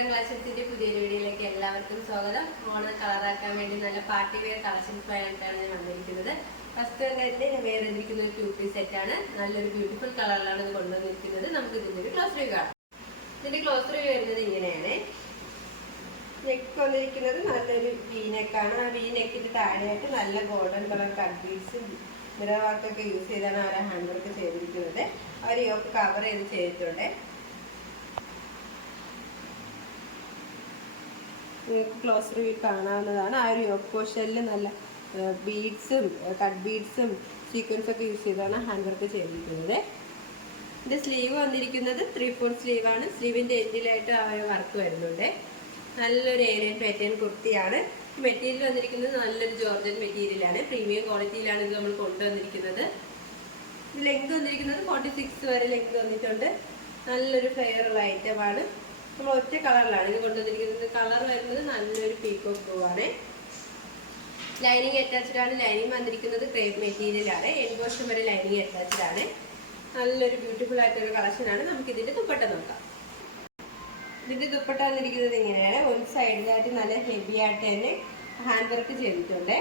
ചിത്രം കളക്ഷൻസിന്റെ പുതിയൊരു വീഡിയോയിലേക്ക് എല്ലാവർക്കും സ്വാഗതം. ഓണം കളറാക്കാൻ വേണ്ടി നല്ല പാർട്ടി വെയർ കളക്ഷൻസ് ആയിട്ടാണ് ഞാൻ വന്നിരിക്കുന്നത്. ഫസ്റ്റ് തന്നെ ഞാൻ വേറെ ഇരിക്കുന്ന ഒരു 2 പീസ് സെറ്റാണ്. നല്ലൊരു ബ്യൂട്ടിഫുൾ കളറിലാണ് ഇത് കൊണ്ടുവന്നിരിക്കുന്നത്. നമുക്ക് ഇതിന്റെ ഒരു ക്ലോസ് റിവ്യൂ കാണാം. ഇതിന്റെ ക്ലോസ് റിവ്യൂ വരുന്നത് ഇങ്ങനെയാണ്. നെക്ക് വന്നിരിക്കുന്നത് നല്ലൊരു വീനെക്കാണ്. ആ വീനെക്കിന്റെ താഴെയായിട്ട് നല്ല ഗോൾഡൻ കളർ കട്ട് ബീഡ്സും മിറർ വർക്കൊക്കെ യൂസ് ചെയ്താണ് അവർ ഹാൻഡ് വർക്ക് ചെയ്തിരിക്കുന്നത്. അവർ യോക്ക് കവർ ചെയ്ത് ചെയ്തിട്ടുണ്ട്. നിങ്ങൾക്ക് ക്ലോസ് റിവ്യൂ കാണാവുന്നതാണ്. ആ ഒരു യോക്ക് പോർഷനിൽ നല്ല ബീഡ്സും കട്ട് ബീഡ്സും സീക്വൻസ് ഒക്കെ യൂസ് ചെയ്താണ് ഹാൻഡ് വർക്ക് ചെയ്തിരിക്കുന്നത്. ഇതിന്റെ സ്ലീവ് വന്നിരിക്കുന്നത് 3/4 സ്ലീവാണ്. സ്ലീവിന്റെ എൻഡിലായിട്ട് ആ ഒരു വർക്ക് വരുന്നുണ്ട്. നല്ലൊരു ഏരിയൻ പാറ്റേൺ കുർത്തിയാണ്. മെറ്റീരിയൽ വന്നിരിക്കുന്നത് നല്ലൊരു ജോർജൻ മെറ്റീരിയലാണ്. പ്രീമിയം ക്വാളിറ്റിയിലാണ് ഇത് നമ്മൾ കൊണ്ടുവന്നിരിക്കുന്നത്. ലെങ്ത് വന്നിരിക്കുന്നത് 46 വരെ ലെങ്ത് വന്നിട്ടുണ്ട്. നല്ലൊരു ഫെയർ ഉള്ള ഐറ്റമാണ്. നമ്മൾ ഒറ്റ കളറിലാണ് ഇത് കൊണ്ടുവന്നിരിക്കുന്നത്. കളർ വരുന്നത് നല്ലൊരു പീക്കോക്ക് ബ്ലൂ ആണ്. ലൈനിങ് അറ്റാച്ച്ഡ് ആണ്. ലൈനിങ് വന്നിരിക്കുന്നത് ക്രേപ്പ് മെറ്റീരിയലാണ്. എൻപോഷൻ വരെ ലൈനിങ് അറ്റാച്ച്ഡ് ആണ്. നല്ലൊരു ബ്യൂട്ടിഫുൾ ആയിട്ടൊരു കളക്ഷനാണ്. നമുക്ക് ഇതിന്റെ ദുപ്പട്ട നോക്കാം. ഇതിന്റെ ദുപ്പട്ട വന്നിരിക്കുന്നത് ഇങ്ങനെയാണ്. ഒരു സൈഡിലായിട്ട് നല്ല ഹെവി ആയിട്ട് തന്നെ ഹാൻഡ് വർക്ക് ചെയ്തിട്ടുണ്ട്.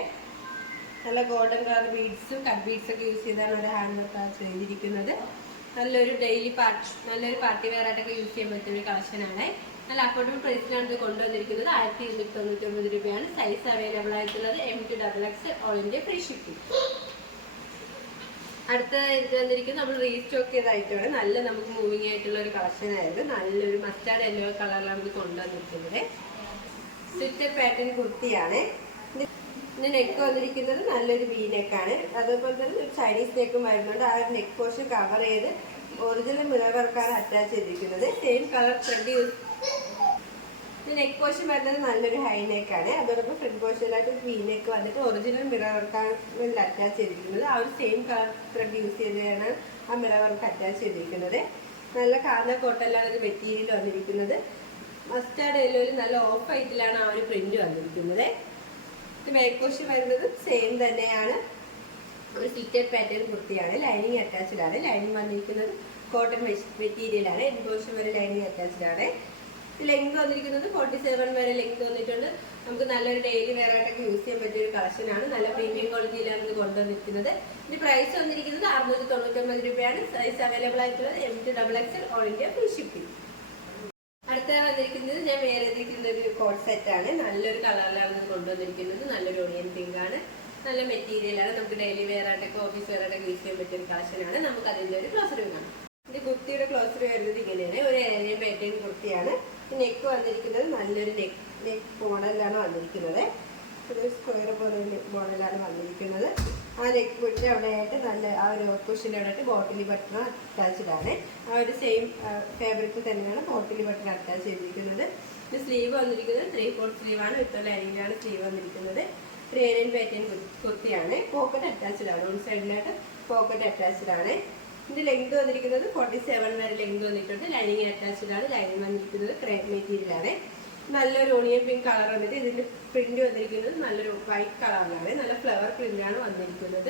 നല്ല ഗോൾഡൻ കളർ ബീഡ്സും കട്ട് ബീഡ്സ് ഒക്കെ യൂസ് ചെയ്താണ് ഒരു ഹാൻഡ് വർക്ക് ചെയ്തിരിക്കുന്നത്. നല്ലൊരു നല്ലൊരു പാർട്ടി വെയർ ആയിട്ടൊക്കെ യൂസ് ചെയ്യാൻ പറ്റിയ ഒരു കളക്ഷനാണ്. നല്ല അഫോർഡബിൾ പ്രൈസിലാണ് ഇത് കൊണ്ടുവന്നിരിക്കുന്നത്. 1299 രൂപയാണ്. സൈസ് അവൈലബിൾ ആയിട്ടുള്ളത് M2XX all India free shipping. അടുത്ത ഇത് വന്നിരിക്കുന്നത് നമ്മൾ റീസ്റ്റോക്ക് ചെയ്ത ഐറ്റമാണ്. നല്ല നമുക്ക് മൂവിങ് ആയിട്ടുള്ള ഒരു കളക്ഷൻ ആയത്. നല്ലൊരു മസ്റ്റാർഡ് യെല്ലോ കളറിലാണ് ഇത് കൊണ്ടുവന്നിരിക്കുന്നത്. സ്റ്റിച്ചഡ് പാറ്റേൺ കുർത്തിയാണ്. ഇതിന്റെ നെക്ക് വന്നിരിക്കുന്നത് നല്ലൊരു വി നെക്കാണ്. അതുപോലെ തന്നെ ഒരു ചൈനീസ് നെക്കും വരുന്നുണ്ട്. ആ ഒരു നെക്ക് പോർഷൻ കവർ ചെയ്ത് ഒറിജിനൽ മിറർ വർക്കാണ് അറ്റാച്ച് ചെയ്തിരിക്കുന്നത്. Same colour thread use. Neck portion വരുന്നത് നല്ലൊരു ഹൈ നെക്കാണ്. അതോടൊപ്പം ഫ്രണ്ട് പോർഷനിലായിട്ട് വി നെക്ക് വന്നിട്ട് ഒറിജിനൽ മിറർ വർക്കാണ് അറ്റാച്ച് ചെയ്തിരിക്കുന്നത്. ആ ഒരു സെയിം കളർ ത്രെഡ് യൂസ് ചെയ്താണ് ആ മിറർ വർക്ക് അറ്റാച്ച് ചെയ്തിരിക്കുന്നത്. നല്ല കാർണ കോട്ടനിലാണ് ഇത് മെറ്റീരിയൽ വന്നിരിക്കുന്നത്. മസ്റ്റാർഡ് യെല്ലോയിൽ നല്ല ഓഫ് വൈറ്റിലാണ് ആ ഒരു പ്രിന്റ് വന്നിരിക്കുന്നത്. ബാക്ക് പോർഷൻ വരുന്നത് സെയിം തന്നെയാണ്. ഒരു സ്റ്റിച്ചഡ് പാറ്റേൺ കുർത്തിയാണ്. ലൈനിങ് അറ്റാച്ച്ഡ് ആണ്. ലൈനിങ് വന്നിരിക്കുന്നത് കോട്ടൺ മെറ്റീരിയലാണ്. എൻഡ് പോർഷൻ വരെ ലൈനിങ് അറ്റാച്ച്ഡ് ആണ്. ലെങ്ത് വന്നിരിക്കുന്നത് 47 വരെ ലെങ്ത് വന്നിട്ടുണ്ട്. നമുക്ക് നല്ലൊരു ഡെയിലി വെയർ ആയിട്ടൊക്കെ യൂസ് ചെയ്യാൻ പറ്റിയ ഒരു കളക്ഷനാണ്. നല്ല പ്രീമിയം ക്വാളിറ്റിയിലാണ് ഇത് കൊണ്ടുവന്നിരിക്കുന്നത്. ഇതിന്റെ പ്രൈസ് വന്നിരിക്കുന്നത് 699 രൂപയാണ്. സൈസ് അവൈലബിൾ ആയിട്ടുള്ളത് M2XX all India free shipping. അടുത്ത വന്നിരിക്കുന്നത് ഞാൻ വേറെ ഇരിക്കുന്ന ഒരു കോട്ട് സെറ്റ് ആണ്. നല്ലൊരു കളറിലാണ് ഇത് കൊണ്ടുവന്നിരിക്കുന്നത്. നല്ലൊരു ഓണിയൻ പിങ്ക് ആണ്. നല്ല മെറ്റീരിയലാണ്. നമുക്ക് ഡെയിലി വെയർ ആയിട്ടൊക്കെ ഓഫീസ് വെയർ ആയിട്ടൊക്കെ യൂസ് ചെയ്യാൻ പറ്റിയ ഒരു കളക്ഷനാണ്. നമുക്ക് അതിന്റെ ഒരു ക്ലോസ് റിവ്യൂ കാണാം. ഇത് കുർത്തിയുടെ ക്ലോസ് റിവ്യൂ വരുന്നത് ഇങ്ങനെയാണ്. ഒരു ഏരിയൻ പാറ്റേൺ കുർത്തിയാണ്. നെക്ക് വന്നിരിക്കുന്നത് നല്ലൊരു നെക്ക് മോഡലാണ് വന്നിരിക്കുന്നത്. ഒരു സ്ക്വയർ പോലെ മോഡലാണ് വന്നിരിക്കുന്നത്. ആ നെക്ക് പൊട്ടി അവിടെയായിട്ട് നല്ല ആ ഒരു കുഷൻ്റെ അവിടെയായിട്ട് ബോട്ടിലി ബട്ടൺ അറ്റാച്ച്ഡ് ആണ്. ആ ഒരു സെയിം ഫാബ്രിക് തന്നെയാണ് ബോട്ടിലി ബട്ടൺ അറ്റാച്ച് ചെയ്തിരിക്കുന്നത്. ഇത് സ്ലീവ് വന്നിരിക്കുന്നത് 3/4 സ്ലീവാണ്. വിത്ത് ലൈനിങ്ങിലാണ് സ്ലീവ് വന്നിരിക്കുന്നത്. ഒരു ഏരിയൻ പാറ്റേൺ കുർത്തിയാണ്. പോക്കറ്റ് അറ്റാച്ച്ഡ് ആണ്. ഒരു സൈഡിലായിട്ട് പോക്കറ്റ് അറ്റാച്ച്ഡ് ആണ്. ഇതിന്റെ ലെങ്ത് വന്നിരിക്കുന്നത് 47 വരെ ലെങ്ത് വന്നിട്ടുണ്ട്. ലൈനിങ് അറ്റാച്ച്ഡ് ആണ്. ലൈനിങ് വന്നിരിക്കുന്നത് ക്രേപ്പ് മെറ്റീരിയൽ ആണ്. നല്ലൊരു ഓണിയൻ പിങ്ക് കളർ വന്നിട്ട് ഇതിന്റെ പ്രിന്റ് വന്നിരിക്കുന്നത് നല്ലൊരു വൈറ്റ് കളറിലാണ്. നല്ല ഫ്ലവർ പ്രിന്റ് ആണ് വന്നിരിക്കുന്നത്.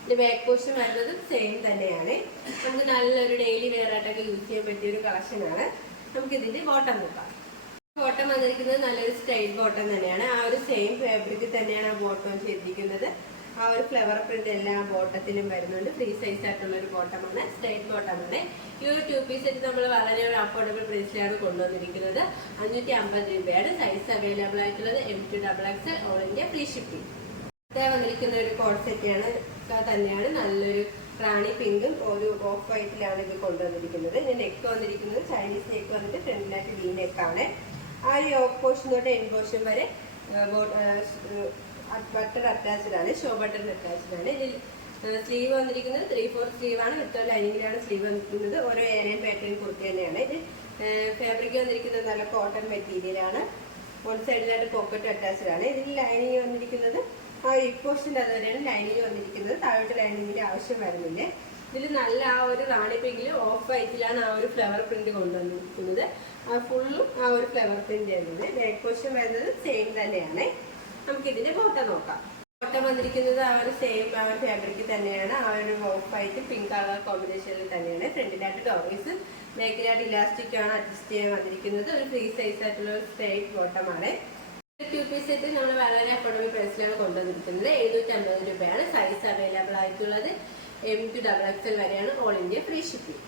ഇതിന്റെ ബാക്ക് പോർഷൻ വരുന്നത് സെയിം തന്നെയാണ്. നമുക്ക് നല്ലൊരു ഡെയിലി വെയർ ആയിട്ടൊക്കെ യൂസ് ചെയ്യാൻ പറ്റിയ ഒരു കളക്ഷനാണ്. നമുക്ക് ഇതിന്റെ ബോട്ടം നോക്കാം. ബോട്ടം വന്നിരിക്കുന്നത് നല്ലൊരു സ്ട്രൈറ്റ് ബോട്ടം തന്നെയാണ്. ആ ഒരു സെയിം ഫാബ്രിക് തന്നെയാണ് ആ ബോട്ടം ചെയ്തിരിക്കുന്നത്. ആ ഒരു ഫ്ലവർ പ്രിന്റ് എല്ലാ ബോട്ടത്തിലും വരുന്നുണ്ട്. ഫ്രീ സൈസ് ആയിട്ടുള്ള ഒരു ബോട്ടമാണ്. സ്ട്രൈറ്റ് ബോട്ടമാണ്. ഈ ഒരു 2 പീസ് സെറ്റ് നമ്മൾ വളരെ ഒരു അഫോർഡബിൾ പ്രൈസിലാണ് കൊണ്ടുവന്നിരിക്കുന്നത്. 550 രൂപയാണ്. സൈസ് അവൈലബിൾ ആയിട്ടുള്ളത് M2XX all India free shipping. വന്നിരിക്കുന്ന ഒരു കോഡ് സെറ്റാണ് തന്നെയാണ്. നല്ലൊരു റാണി പിങ്കും ഒരു ഓഫ് വൈറ്റിലാണ് ഇത് കൊണ്ടുവന്നിരിക്കുന്നത്. ഇതിന്റെ നെക്ക് വന്നിരിക്കുന്നത് ചൈനീസ് നെക്ക് വന്നിട്ട് ഫ്രണ്ടിലായിട്ട് വി നെക്കാണ്. ആ ഒരു ഓഫ് പോർഷൻ തൊട്ട് എൻഡ് പോർഷൻ വരെ ബട്ടൺ അറ്റാച്ച്ഡ് ആണ്. ഷോ ബട്ടൺ അറ്റാച്ച്ഡ് ആണ്. ഇതിൽ സ്ലീവ് വന്നിരിക്കുന്നത് 3/4 സ്ലീവാണ്. വിത്ത് ലൈനിങ്ങിലാണ് സ്ലീവ് വന്നിരിക്കുന്നത്. ഓരോ ഏരിയൻ പാറ്റേൺ കുർത്തി തന്നെയാണ്. ഇത് ഫാബ്രിക് വന്നിരിക്കുന്നത് നല്ല കോട്ടൺ മെറ്റീരിയലാണ്. വൺ സൈഡിലായിട്ട് പോക്കറ്റ് അറ്റാച്ച്ഡ് ആണ്. ഇതിൽ ലൈനിങ് വന്നിരിക്കുന്നത് ആ ഈ പോർഷൻ്റെ അതുവരെയാണ് ലൈനിങ് വന്നിരിക്കുന്നത്. താഴോട്ട് ലൈനിങ്ങിന്റെ ആവശ്യം വരുന്നില്ല. ഇതിൽ നല്ല ആ ഒരു റാണി പിങ്കിൽ ഓഫ് വൈറ്റിലാണ് ആ ഒരു ഫ്ലവർ പ്രിന്റ് കൊണ്ടുവന്നിരിക്കുന്നത്. ഫുള്ളും ആ ഒരു ഫ്ലവർ പ്രിന്റ് വരുന്നത്. ബാക്ക് പോർഷൻ വരുന്നത് സെയിം തന്നെയാണ്. നമുക്ക് ഇതിന്റെ ബോട്ടം നോക്കാം. ബോട്ടം വന്നിരിക്കുന്നത് ആ ഒരു സെയിം ആ ഒരു ഫാബ്രിക് തന്നെയാണ്. ആ ഒരു ഓഫ് വൈറ്റ് പിങ്ക് കളർ കോമ്പിനേഷനിൽ തന്നെയാണ്. ഫ്രണ്ടിലായിട്ട് ഡോറീസ്, ബാക്കിലായിട്ട് ഇലാസ്റ്റിക് ആണ് അഡ്ജസ്റ്റ് ചെയ്യാൻ വന്നിരിക്കുന്നത്. ഒരു ഫ്രീ സൈസ് ആയിട്ടുള്ള ഒരു സ്ട്രൈറ്റ് ബോട്ടമാണ്. 2 പീസ് സെറ്റ് നമ്മൾ വളരെ അഫോർഡബിൾ പ്രൈസിലാണ് കൊണ്ടുവന്നിരിക്കുന്നത്. 750 രൂപയാണ്. സൈസ് അവൈലബിൾ ആയിട്ടുള്ളത് M to XXL വരെയാണ്. All India free shipping.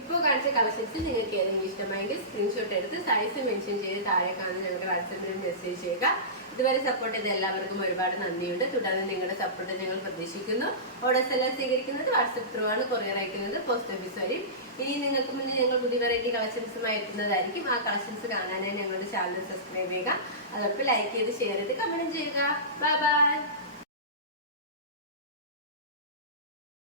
ഇപ്പോൾ കാണിച്ച കളക്ഷൻസ് നിങ്ങൾക്ക് ഏതെങ്കിലും ഇഷ്ടമായെങ്കിൽ സ്ക്രീൻഷോട്ട് എടുത്ത് സൈസ് മെൻഷൻ ചെയ്ത് താഴെ കാണുന്ന ഞങ്ങളുടെ വാട്സാപ്പിൽ മെസ്സേജ് ചെയ്യുക. ഇതുവരെ സപ്പോർട്ട് ചെയ്ത എല്ലാവർക്കും ഒരുപാട് നന്ദിയുണ്ട്. തുടർന്ന് നിങ്ങളുടെ സപ്പോർട്ട് ഞങ്ങൾ പ്രതീക്ഷിക്കുന്നു. ഓർഡേഴ്സ് എല്ലാം സ്വീകരിക്കുന്നത് വാട്സപ്പ് ത്രൂ ആണ്. കൊറിയർ അയക്കുന്നത് പോസ്റ്റ് ഓഫീസ് വഴി. ഇനി നിങ്ങൾക്ക് മുന്നിൽ ഞങ്ങൾ പുതിയ വെറൈറ്റി കളക്ഷൻസുമായി എത്തുന്നതായിരിക്കും. ആ കളക്ഷൻസ് കാണാനായി ഞങ്ങളുടെ ചാനൽ സബ്സ്ക്രൈബ് ചെയ്യുക. അതോടൊപ്പം ലൈക്ക് ചെയ്ത് ഷെയർ ചെയ്ത് കമന്റ് ചെയ്യുക. Bye bye.